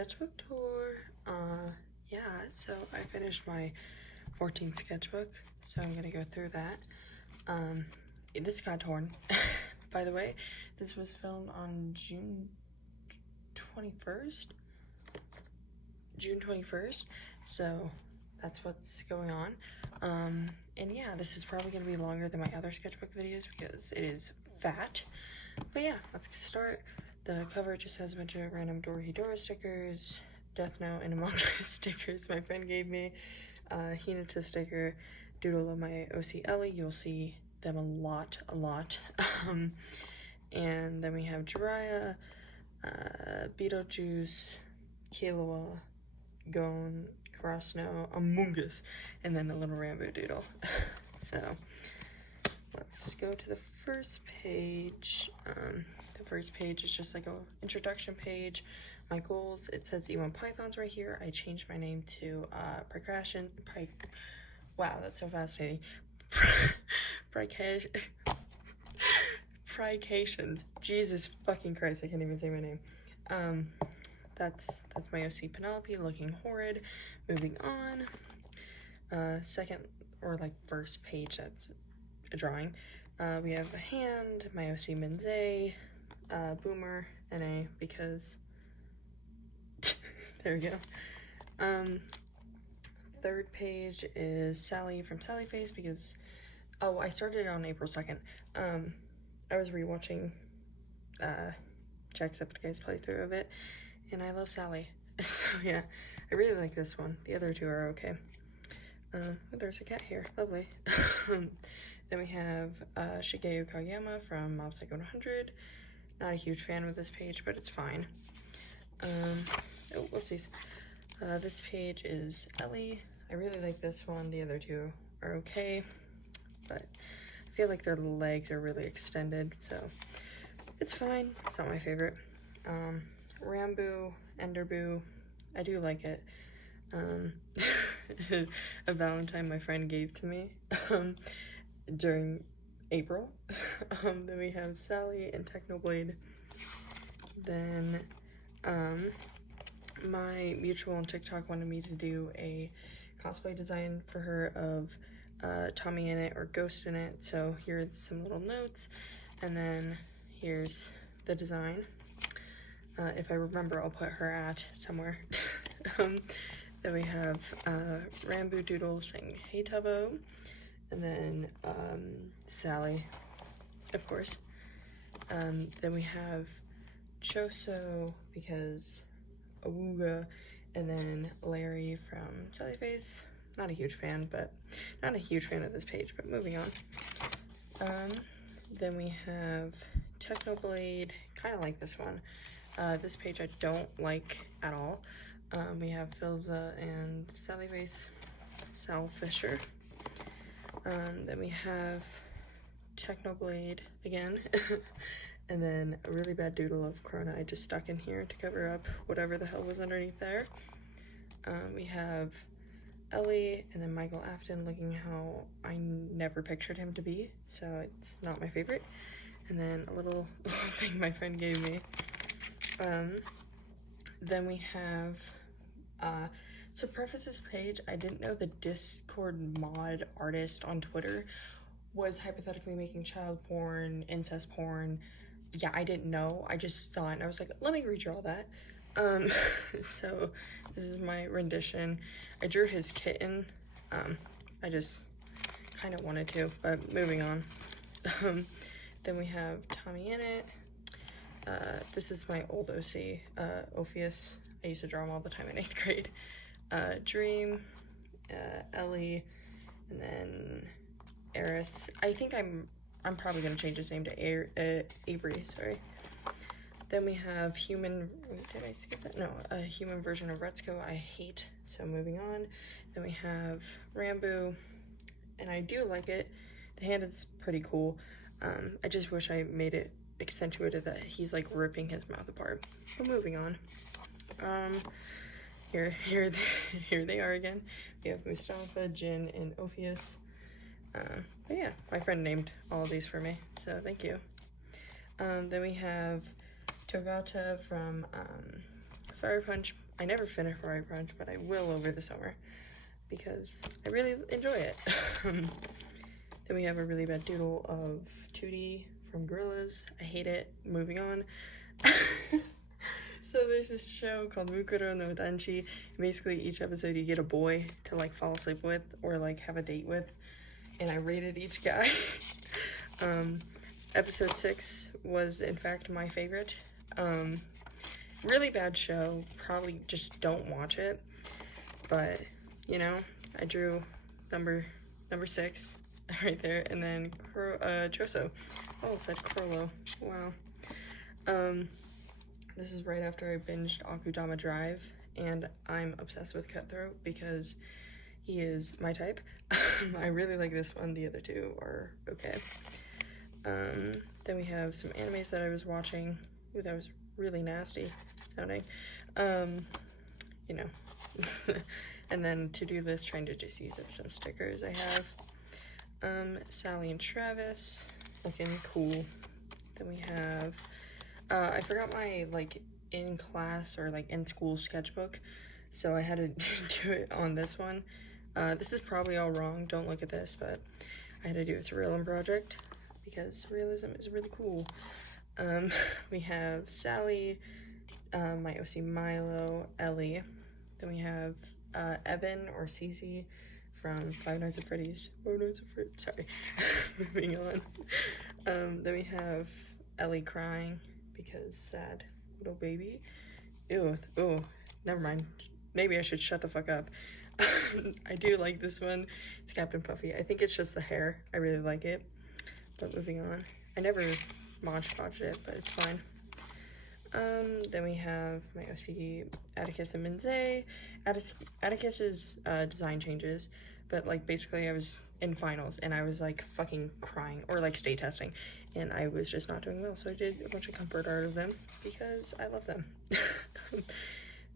sketchbook tour. Yeah, so I finished my 14th sketchbook, so I'm gonna go through that. This got torn. By the way, this was filmed on June 21st, so that's what's going on. And yeah, this is probably gonna be longer than my other sketchbook videos because it is fat. But yeah, let's get started. The cover just has a bunch of random Dora stickers, Death Note and Among Us stickers my friend gave me, Hinata sticker, doodle of my OC Ellie. You'll see them a lot. And then we have Jiraiya, Beetlejuice, Killua, Gon, Karasuno, Among Us, and then the little Rambu doodle. So let's go to the first page. The first page is just like a introduction page. My goals, it says E1 Pythons right here. I changed my name to wow, that's so fascinating. Prications. Jesus fucking Christ, I can't even say my name. That's my OC Penelope looking horrid. Moving on. Second or like first page, that's a drawing. We have a hand, my OC Minze, Boomer, NA, because there we go. Third page is Sally from Sally Face because, oh, I started it on April 2nd. I was rewatching Jacksepticeye's playthrough of it, and I love Sally. So yeah, I really like this one. The other two are okay. Oh, there's a cat here. Lovely. Then we have Shige Okayama from Mob Psycho 100. Not a huge fan of this page, but it's fine. Oh, whoopsies. This page is Ellie. I really like this one. The other two are okay, but I feel like their legs are really extended, so it's fine. It's not my favorite. Rambu, Enderboo, I do like it. A Valentine my friend gave to me during April. Then we have Sally and Technoblade. Then my mutual on TikTok wanted me to do a cosplay design for her of Tommy in it or Ghost in it, so here's some little notes, and then here's the design. If I remember, I'll put her at somewhere. Then we have Rambu Doodle saying hey Tubbo, and then Sally, of course. Then we have Choso because Awuga, and then Larry from Sally Face. Not a huge fan, but not a huge fan of this page, but moving on. Then we have Technoblade, kind of like this one. This page I don't like at all. We have Filza and Sally Face, Sal Fisher. Then we have Technoblade again. And then a really bad doodle of Corona I just stuck in here to cover up whatever the hell was underneath there. We have Ellie and then Michael Afton looking how I never pictured him to be, so it's not my favorite. And then a little thing my friend gave me. Then we have, to preface this page, I didn't know the Discord mod artist on Twitter was hypothetically making child porn, incest porn. Yeah, I didn't know. I just saw it and I was like, let me redraw that. So this is my rendition. I drew his kitten. I just kind of wanted to, but moving on. Then we have Tommy in it. This is my old OC, Ophius. I used to draw him all the time in 8th grade. Dream, Ellie, and then Eris. I think I'm probably gonna change his name to Avery, sorry. Then we have human, wait, did I skip that? No, a human version of Retsuko I hate, so moving on. Then we have Rambu, and I do like it. The hand is pretty cool. I just wish I made it accentuated that he's like ripping his mouth apart. But moving on. Here they are again. We have Mustafa, Jin, and Ophius. But yeah, my friend named all of these for me, so thank you. Then we have Togata from Fire Punch. I never finish Riot Grunge, but I will over the summer because I really enjoy it. Then we have a really bad doodle of 2D from Gorillaz. I hate it. Moving on. So there's this show called Mukuro no Danchi. Basically, each episode you get a boy to like fall asleep with or like have a date with, and I rated each guy. Episode 6 was in fact my favorite. Really bad show. Probably just don't watch it. But you know, I drew number 6 right there, and then Choso. Oh, it said Crollo. Wow. This is right after I binged Akudama Drive, and I'm obsessed with Cutthroat because he is my type. I really like this one. The other two are okay. Then we have some animes that I was watching. Ooh, that was really nasty sounding. You know. And then to do this, trying to just use up some stickers I have. Sally and Travis, looking cool. Then we have, I forgot my, like, in-class or, like, in-school sketchbook, so I had to do it on this one. This is probably all wrong, don't look at this, but I had to do a Surrealism project, because Surrealism is really cool. We have Sally, my OC Milo, Ellie. Then we have Evan or Cece from Five Nights at Freddy's. Sorry. Moving on. Then we have Ellie crying because sad little baby. Ew. Oh, never mind. Maybe I should shut the fuck up. I do like this one. It's Captain Puffy. I think it's just the hair. I really like it. But moving on. I never watched it, but it's fine. Then we have my OCD, Atticus and Minze. Atticus's design changes, but like basically I was in finals and I was like fucking crying, or like state testing, and I was just not doing well, so I did a bunch of comfort art of them because I love them.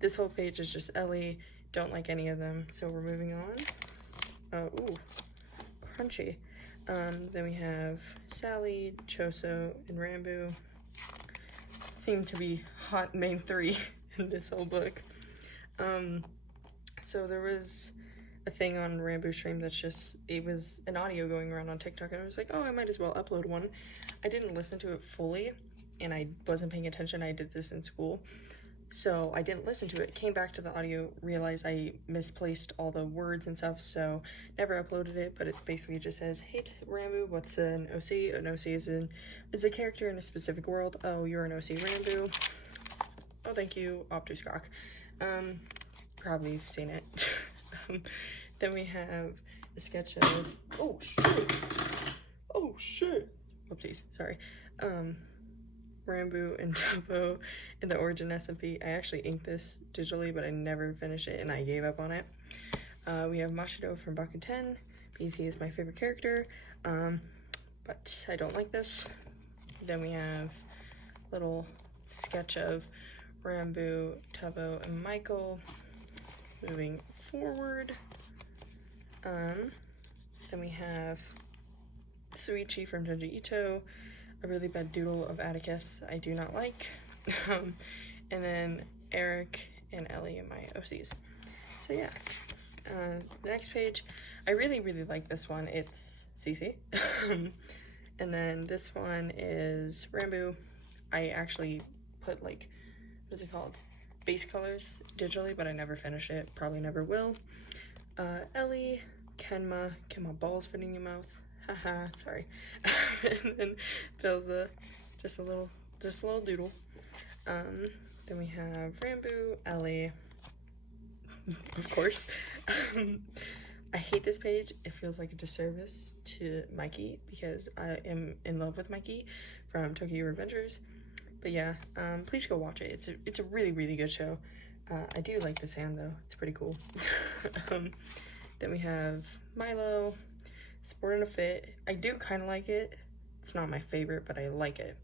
This whole page is just Ellie. Don't like any of them, so we're moving on. Ooh, crunchy. Then we have Sally, Choso, and Rambu. Seem to be hot main 3 in this whole book. So there was a thing on Rambu stream that's just, it was an audio going around on TikTok, and I was like, oh, I might as well upload one. I didn't listen to it fully, and I wasn't paying attention. I did this in school, so I didn't listen to it. Came back to the audio, realized I misplaced all the words and stuff, so never uploaded it. But it's basically just says, hey Rambu, what's an OC? An OC is a character in a specific world. Oh, you're an OC, Rambu. Oh, thank you, Optuscock. Probably you've seen it. Then we have a sketch of, oh shit, whoopsies, sorry. Rambu and Topo in the Origin SMP. I actually inked this digitally, but I never finished it, and I gave up on it. We have Mashido from Bakuten, because he is my favorite character, but I don't like this. Then we have a little sketch of Rambu, Tubbo, and Michael. Moving forward, then we have Suichi from Junji Ito, a really bad doodle of Atticus I do not like, and then Eric and Ellie and my OCs. So yeah, the next page, I really like this one. It's Cece. And then this one is Rambu. I actually put like, what is it called? Base colors digitally, but I never finished it. Probably never will. Ellie, Kenma, can my balls fit in your mouth? Haha, sorry. And then Pilza, just a little doodle. Then we have Rambu, Ellie, of course. I hate this page. It feels like a disservice to Mikey because I am in love with Mikey from Tokyo Revengers. But yeah, please go watch it. It's a really good show. I do like the sand though. It's pretty cool. Then we have Milo, Sport and a Fit. I do kind of like it. It's not my favorite, but I like it.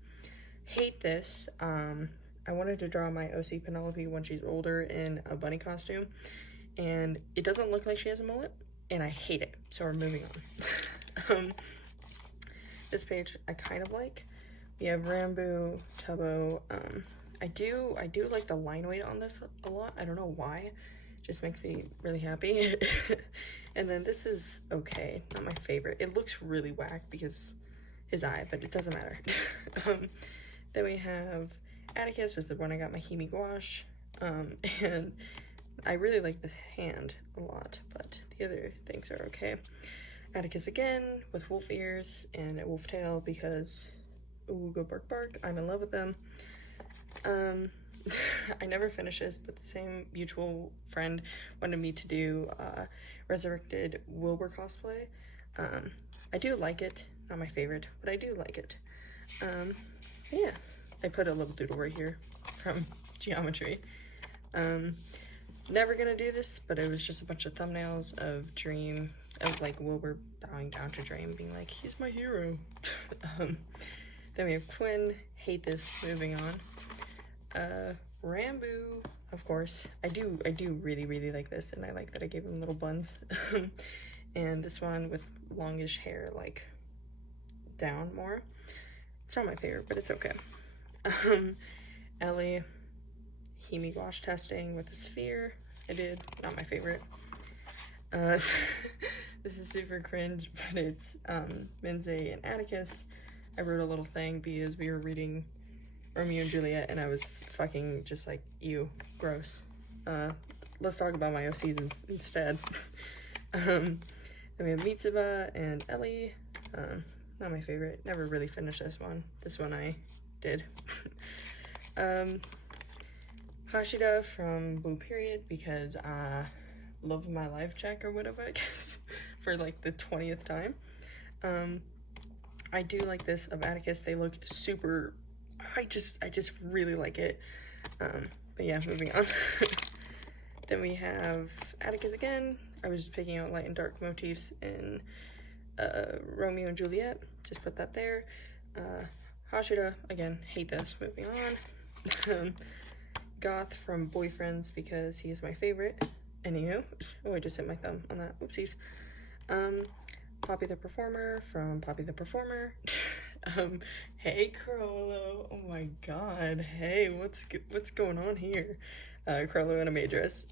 Hate this. I wanted to draw my OC Penelope when she's older in a bunny costume, and it doesn't look like she has a mullet, and I hate it. So we're moving on. This page I kind of like. We have Rambu, Tubbo, I do like the line weight on this a lot. I don't know why. Just makes me really happy. And then this is okay, not my favorite. It looks really whack because his eye, but it doesn't matter. Then we have Atticus. This is when I got my Himi gouache. And I really like this hand a lot, but the other things are okay. Atticus again with wolf ears and a wolf tail because, ooh, go bark bark, I'm in love with them. I never finished this, but the same mutual friend wanted me to do Resurrected Wilbur cosplay. I do like it, not my favorite, but I do like it. Yeah, I put a little doodle right here from Geometry. Never gonna do this, but it was just a bunch of thumbnails of Dream, of like Wilbur bowing down to Dream, being like, he's my hero. Then we have Quinn, hate this, moving on. Rambu, of course. I do really like this, and I like that I gave him little buns. And this one with longish hair, like, down more. It's not my favorite, but it's okay. Ellie, Himi gouache testing with the sphere. I did, not my favorite. This is super cringe, but it's Minze and Atticus. I wrote a little thing because we were reading Romeo and Juliet, and I was fucking just like, ew, gross. Let's talk about my OCs instead. Then we have Mitsuba and Ellie. Not my favorite. Never really finished this one. This one I did. Hashida from Blue Period because love of my life check or whatever, I guess, for like the 20th time. I do like this of Atticus. They look super, I just really like it. But yeah, moving on. Then we have Atticus again. I was just picking out light and dark motifs in Romeo and Juliet. Just put that there. Hashida, again, hate this. Moving on. Goth from Boyfriends because he is my favorite. Anywho. Oh, I just hit my thumb on that. Whoopsies. Poppy the Performer from Poppy the Performer. Hey Crollo. Oh my god. Hey, what's going on here? Crollo in a maid dress.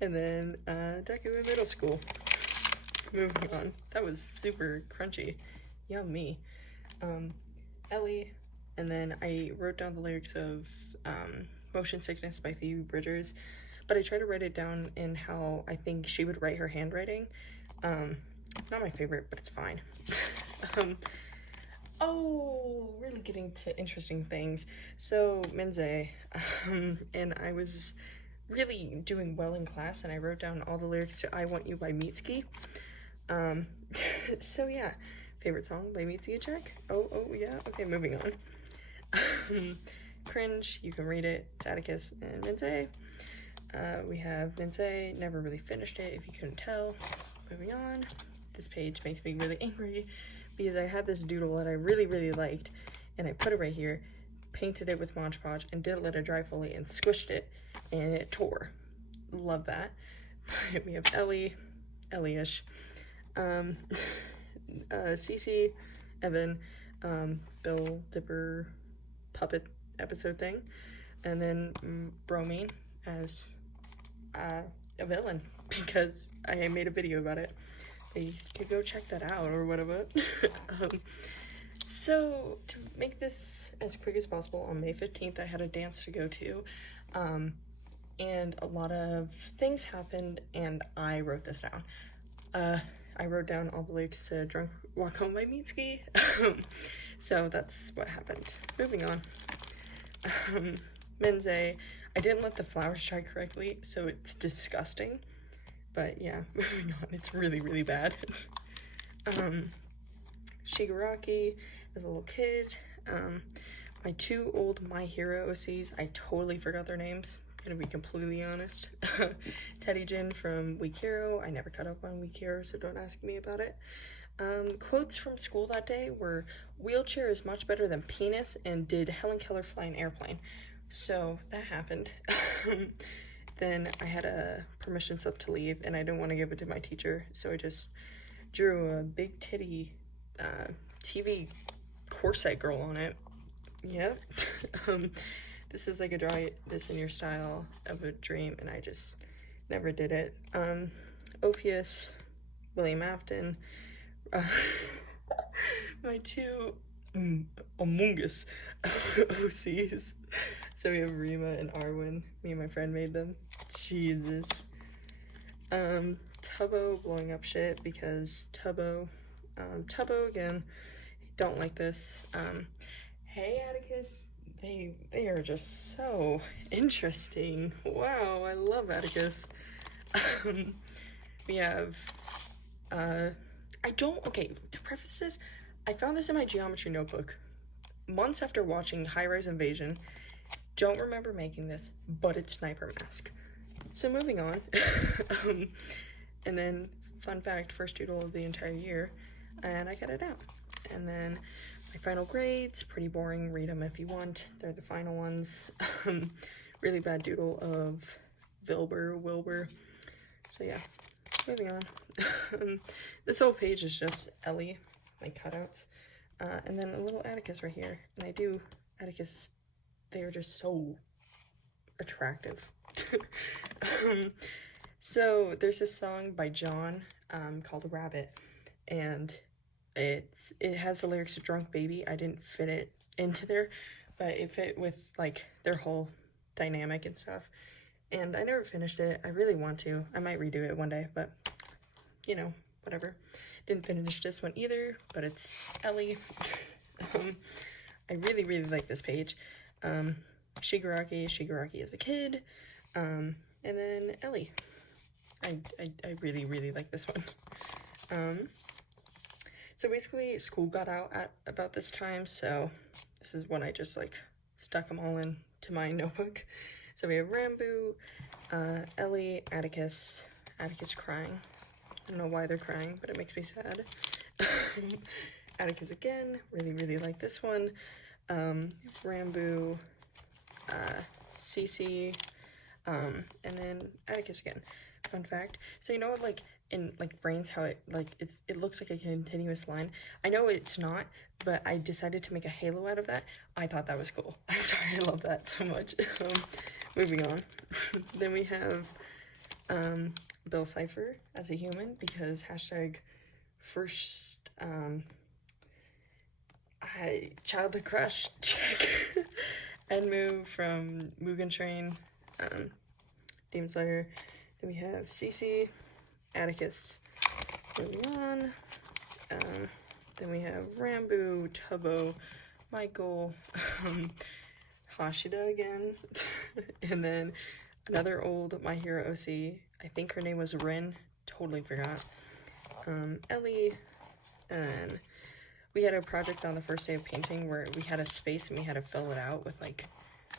And then Deku in middle school. Moving on. That was super crunchy. Yummy. Ellie. And then I wrote down the lyrics of Motion Sickness by Phoebe Bridgers, but I tried to write it down in how I think she would write her handwriting. Not my favorite, but it's fine. Oh, really getting to interesting things. So, Minze, and I was really doing well in class, and I wrote down all the lyrics to I Want You by Mitsuki. So yeah, favorite song by Mitsuki check? Oh, yeah, okay, moving on. Cringe, you can read it, it's Atticus and Minze. We have Minze, never really finished it, if you couldn't tell. Moving on. This page makes me really angry because I had this doodle that I really liked, and I put it right here, painted it with Mod Podge, and didn't let it dry fully, and squished it, and it tore. Love that. We have Ellie-ish, Cece, Evan, Bill Dipper puppet episode thing, and then Bromine as a villain because I made a video about it. You could go check that out or whatever. So to make this as quick as possible, on May 15th I had a dance to go to, and a lot of things happened, and I wrote this down. I wrote down all the lyrics to Drunk Walk Home by Mitsuki. So that's what happened. Moving on. Minze, I didn't let the flowers dry correctly, so it's disgusting. But yeah, moving on, it's really bad. Shigaraki as a little kid. My two old My Hero OCs, I totally forgot their names, gonna be completely honest. Teddy Jin from Weak Hero, I never caught up on Weak Hero, so don't ask me about it. Quotes from school that day were, wheelchair is much better than penis, and did Helen Keller fly an airplane? So that happened. Then I had a permission slip to leave, and I didn't want to give it to my teacher, so I just drew a big titty TV corset girl on it. Yeah. This this is like a draw this in your style of a dream, and I just never did it. Ophius, William Afton, my two Among Us OCs. So we have Rima and Arwen. Me and my friend made them. Jesus. Tubbo blowing up shit because Tubbo again, don't like this. Hey Atticus, they are just so interesting. Wow, I love Atticus. We have, okay, to preface this, I found this in my geometry notebook months after watching High Rise Invasion. Don't remember making this, but it's Sniper Mask. So moving on, and then fun fact, first doodle of the entire year, and I got it out. And then my final grades, pretty boring, read them if you want, they're the final ones. Really bad doodle of Wilbur. So yeah, moving on. This whole page is just Ellie, my cutouts, and then a little Atticus right here. And I do, Atticus, they are just so attractive. So there's this song by John called Rabbit, and it has the lyrics of Drunk Baby. I didn't fit it into there, but it fit with like their whole dynamic and stuff, and I never finished it. I really want to. I might redo it one day, but you know, whatever. Didn't finish this one either, but it's Ellie. I really like this page. Shigaraki as a kid, and then Ellie. I really like this one. So basically school got out at about this time, so this is when I just like stuck them all in to my notebook. So we have Rambu, Ellie, Atticus crying. I don't know why they're crying, but it makes me sad. Atticus again, really like this one. Rambu, Cece, and then Atticus again. Fun fact, so you know like in like Brains how it looks like a continuous line? I know it's not, but I decided to make a halo out of that. I thought that was cool. I'm sorry, I love that so much. Moving on. Then we have Bill Cipher as a human, because hashtag first childhood crush check. Enmu from Mugen Train, Demon Slayer. Then we have Cece, Atticus. Moving on. Then we have Rambu, Tubbo, Michael, Hashida again, and then another old My Hero OC. I think her name was Rin. Totally forgot. Ellie, and we had a project on the first day of painting where we had a space and we had to fill it out with like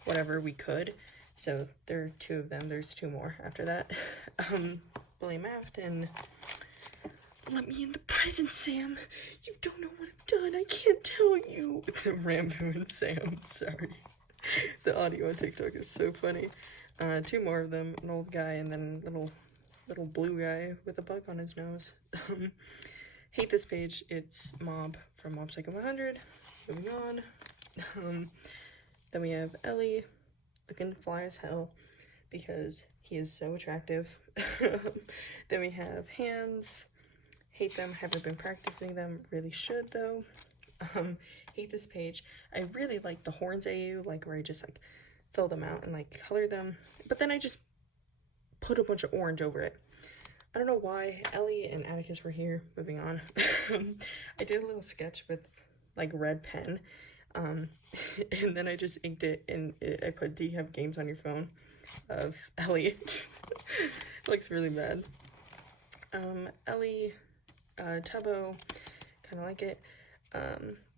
whatever we could. So there are two of them. There's two more after that. William Afton. Let me in the present, Sam. You don't know what I've done. I can't tell you. Rambu and Sam. Sorry. The audio on TikTok is so funny. Two more of them. An old guy and then little blue guy with a bug on his nose. Hate this page. It's Mob from Mob Psycho 100. Moving on. Then we have Ellie looking fly as hell because he is so attractive. Then we have Hands. Hate them. Haven't been practicing them. Really should though. Hate this page. I really like the horns AU, like where I just like fill them out and like color them. But then I just put a bunch of orange over it. I don't know why. Ellie and Atticus were here. Moving on. I did a little sketch with like red pen. And then I just inked it and I put "Do you have games on your phone?" of Ellie. Looks really bad. Ellie, Tubbo, kind of like it.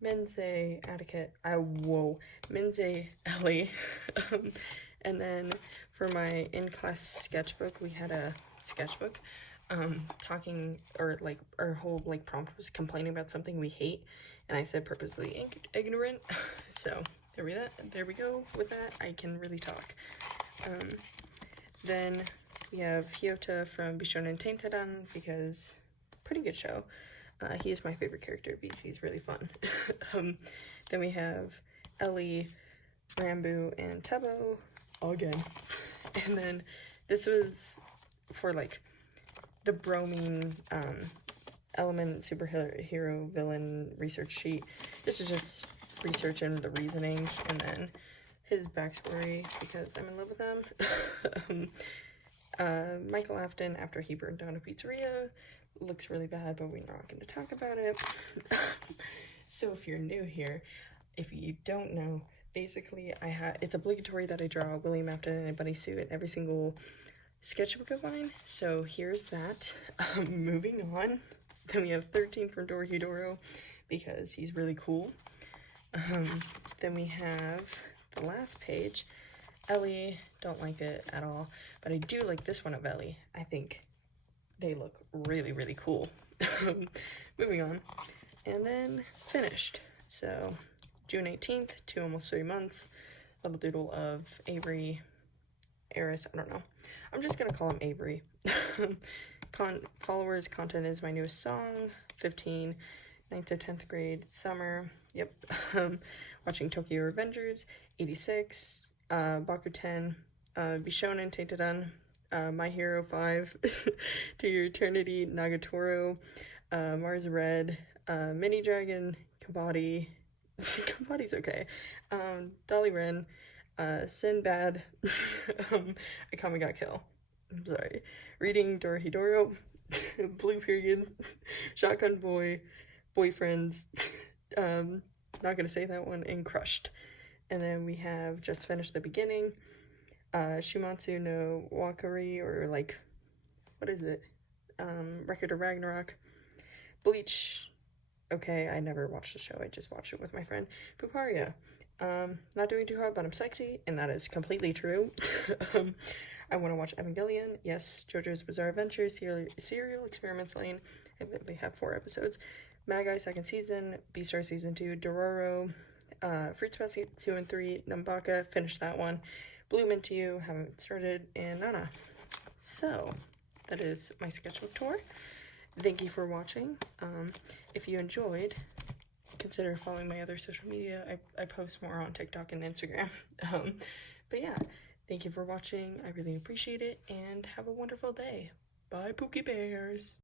Menze, Atticus, Menze, Ellie. And then for my in-class sketchbook, we had a sketchbook, talking, or like, our whole like prompt was complaining about something we hate, and I said purposely ignorant, so there we go with that. I can really talk. Then we have Hyota from Bishonen Teintedan, because pretty good show. He is my favorite character because he's really fun. Then we have Ellie, Rambu and Tebo again. And then this was for like the bromine element superhero villain research sheet. This is just research and the reasonings, and then his backstory because I'm in love with him. Michael Afton, after he burned down a pizzeria, looks really bad, but we're not going to talk about it. So if you're new here, if you don't know, basically it's obligatory that I draw William Afton in a bunny suit in every single sketchbook of mine. So here's that. Moving on. Then we have 13 from Dorohedoro because he's really cool. Then we have the last page. Ellie, don't like it at all, but I do like this one of Ellie. I think they look really, really cool. Moving on. And then finished. So June 18th to almost 3 months. Little doodle of Avery, Eris, I don't know. I'm just gonna call him Avery. Followers, content is my newest song. 15, 9th to 10th grade, summer. Yep. Watching Tokyo Revengers. 86, Bakuten, Bishonen Tainted-un, My Hero 5, To Your Eternity, Nagatoro, Mars Red, Mini Dragon, Kabaddi, Kabaddi's okay, Dolly Ren, Sinbad, Akame Got Kill, I'm sorry, Reading Dorohedoro, Blue Period, Shotgun Boy, Boyfriends, not gonna say that one, and Crushed. And then we have just finished the beginning, Shumatsu no Wakari, or like, what is it? Record of Ragnarok, Bleach. Okay, I never watched the show, I just watched it with my friend. Puparia. Not doing too hot, but I'm sexy, and that is completely true. I want to watch Evangelion. Yes, JoJo's Bizarre Adventure, Serial Experiments Lane. They have 4 episodes. Magi 2nd season, Beastar season 2, Dororo, Fruits Basket 2 and 3, Nambaka, finished that one. Bloom Into You, haven't started, and Nana. So, that is my sketchbook tour. Thank you for watching. If you enjoyed, consider following my other social media. I post more on TikTok and Instagram. But yeah, thank you for watching. I really appreciate it, and have a wonderful day. Bye, Pookie Bears!